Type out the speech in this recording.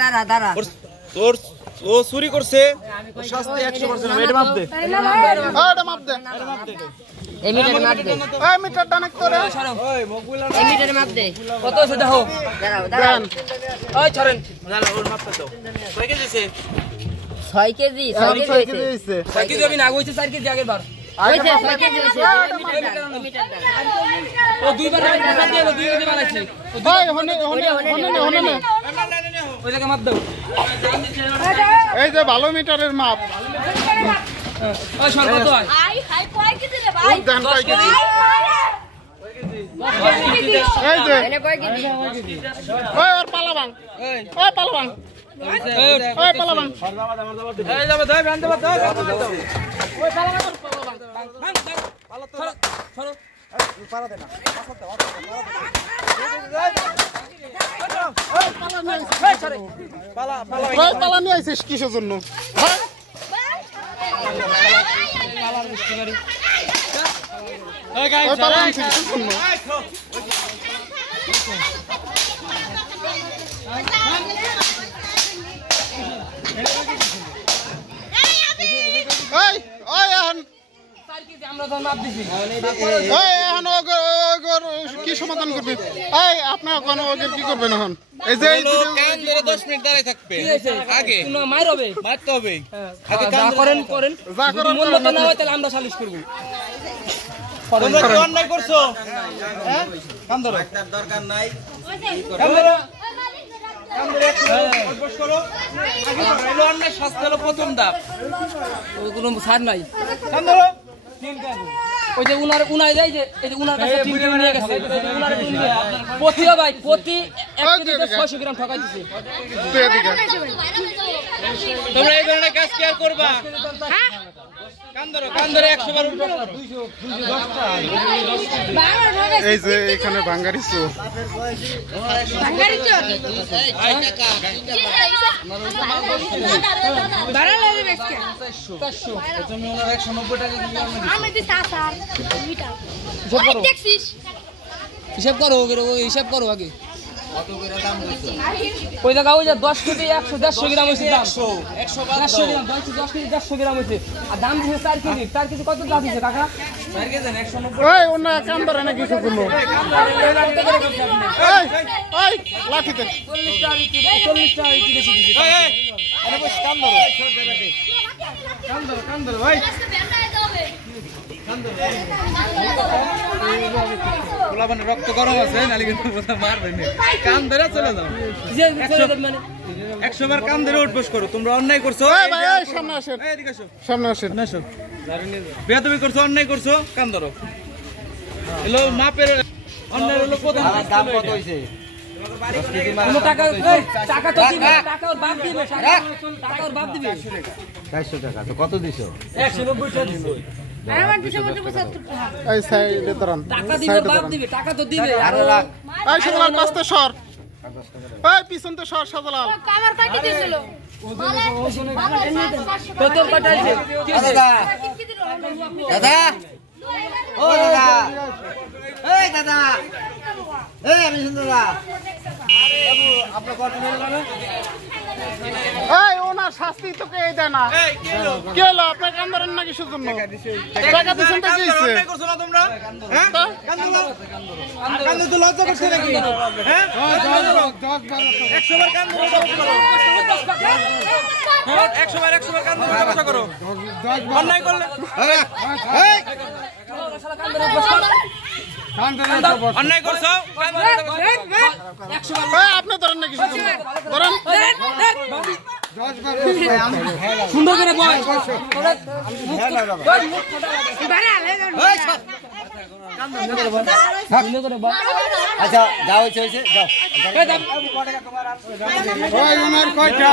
দাঁড়া দাঁড়া তোর ও চুরি করছে শাস্তি 100% এটা মাপ দে এটা মাপ দে এই মিটার মাপ দে এই মিটারটা নাক তোরে ওই মকবুলা এই মিটার মাপ দে কত আছে দেখো দাঁড়াও দাঁড়াও ওই ছড়েন দাঁড়া ওর মাপটা দাও কয় কেজি আছে 6 কেজি 6 কেজি হইছে 6 কেজি আমি না কইছি 4 কেজি আগের বার হইছে 6 কেজি হইছে এই মিটার ও দুইবার টাকা দিয়ে 2 কেজি বানাইছে ওই হনে ওই জায়গা মাপ দাও এই যে ভালো মিটারের মাপ ওই সর কত হয় হাই কয় কেজি রে ভাই দেন কয় কেজি এই যে এনে কয় কেজি ওই ওর পালাবাং ওই পালাবাং ওই পালাবাং এই যাবে দই বান্ধ দাও ওই পালাবাং ছড়ো ছড়ো পালা দে না পালা নিয়ে আইছিস কিসের জন্য পালা আনছিস কিসের জন্য আমরা তো মাপ দিছি কি সমাধান করবে আপনার কি করবেন এখন এই যে 10 মিনিট দাঁড়ায় থাকবে আগে কোনো মাইর হবে মারতে হবে আগে কাম করেন যদি মন মতো না হয় তাহলে আমরা সালিশ করব তোমরা কি অন্যায় করছো হ্যাঁ কাম ধরো দরকার নাই কাম ধরো বস করো আগে হলো অন্যায় শাস্তি হলো প্রথম ধাপ কোনো ছাড় নাই কাম ধরো ওই যে উনার যাই যে এই যে উনার কাছে টিম নিয়ে গেছে উনার প্রতিও ভাই প্রতি 1 কেজিতে 600 গ্রাম ঠকাই দিছে তোমরা এই ধরনের কাজ কি আর করবা হ্যাঁ কান ধরে 100 বার উঠো এই যে এখানে বাঙ্গারি চোর বাড়ালে রে বেশকে 400 তুমি ওনার 190 টাকা দিয়ে আমি দিছি আসার মিটার দেখছিস হিসাব করো হিসাব করো আগে কত করে দাম হইছে ওই জায়গা ওই যে 10 কেজি 100 150 গ্রাম হইছে দাম 100 গ্রাম 10 কেজি 150 গ্রাম হইছে আর দাম দিছে 4 কেজি কত দাম দিছে কাকা 4 কেজি 190 এই ওনা কাম ধরে না কিছু কোনো এই লাঠিতে 40 টাকা বেশি দিছে এই আরে বস কাম ধরো কাম ধরো ভাই গোলাবান রক্ত গরম আছে নালি কিন্তু মারবে না কাম ধরে চলে যাও যে মানে 100 বার কাম ধরে উঠবস করো তোমরা অন্যায় করছো এই ভাই এই সামনে আসেন এই এদিকে আসো সামনে আসেন আসো বেয়াদবি করছো অন্যায় করছো কাম ধরো হলো মাপের অন্যায় হলো প্রথম দাম কত হইছে কোনো টাকা টাকা তো দিবে টাকা ওর বাপ দিবে টাকা ওর বাপ দিবে 400 টাকা তো কত দিছো 190 টাকা দিছে আমার দিছে 75 টাকা এই সাইডে দাঁড়ান টাকা দিবে বাপ দিবে টাকা তো দিবে আরো রাখ এই সাজালাল পাঁচটা সর এই পিছনতে সর সাজালাল কামার কয় কেজি ছিল কত কাটাইছে দাদা দাদা ও দাদা এই দাদা এই আমি সুন্দর দাদা আপনার কত নিল না এই ওনার শাস্তি তো কে দেয় না কে হলো আপনার কাম ধরেন না কিসের জন্য টাকা দিছেন তো কি হইছে অন্যায় করছো না তোমরা হ্যাঁ কান্দো তো লজ্জা করছে নাকি হ্যাঁ 100 বার কান্দো 100 বার কান্দো ব্যবস্থা করো অন্যায় করলে এই অন্যায় করছো আপনি ধরেন না কিসের জন্য ধরেন সুন্দর করে বল আচ্ছা যাও হইছে যাও ওই ওনার কয়টা